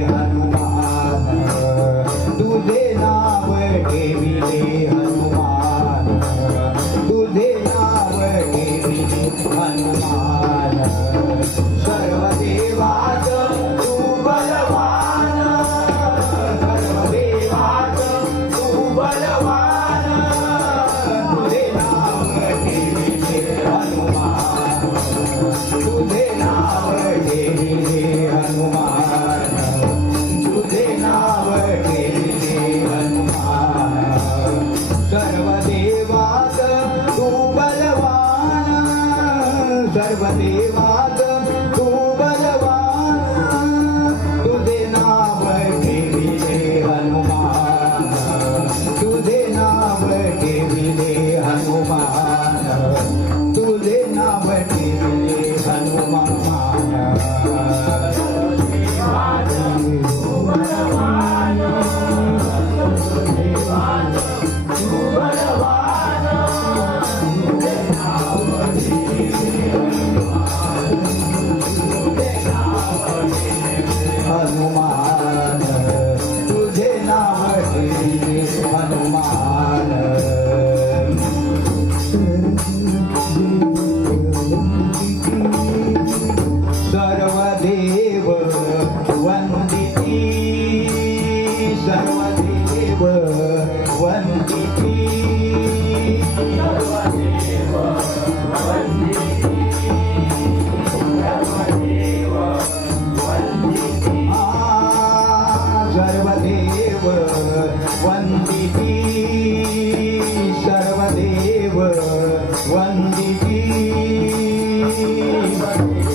हनुमान. तुझे नाव ठेविले Hanuman. Bandi Bandi Bandi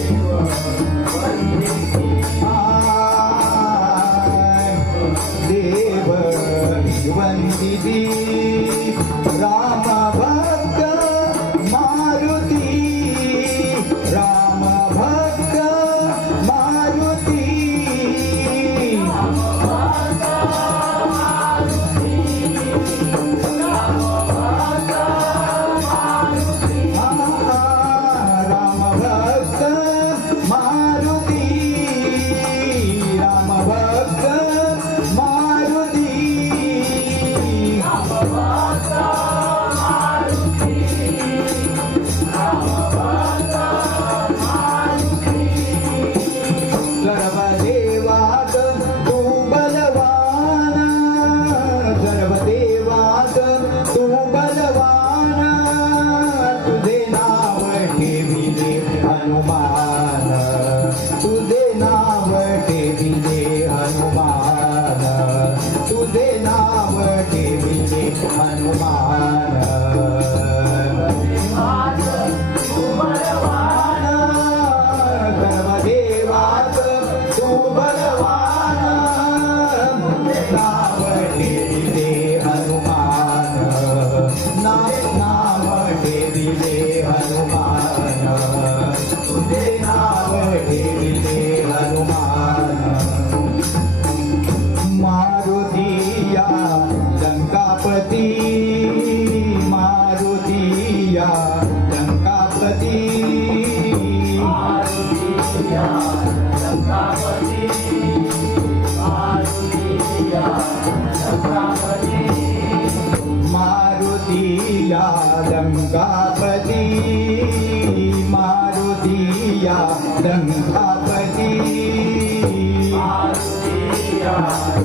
जनतापती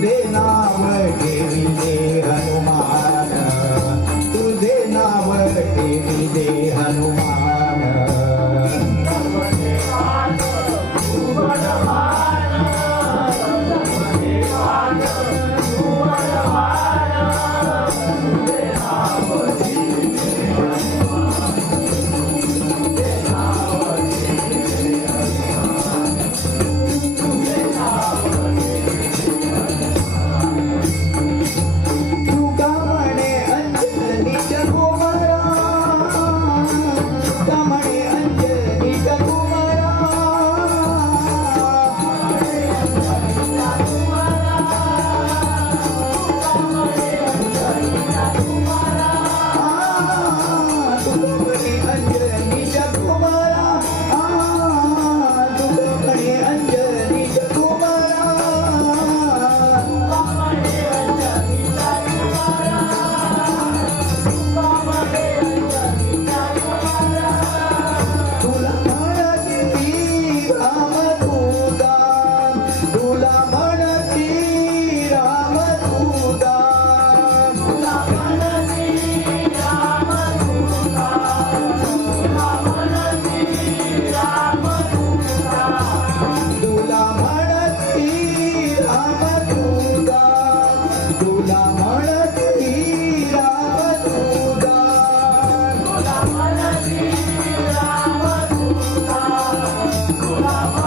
देना 啊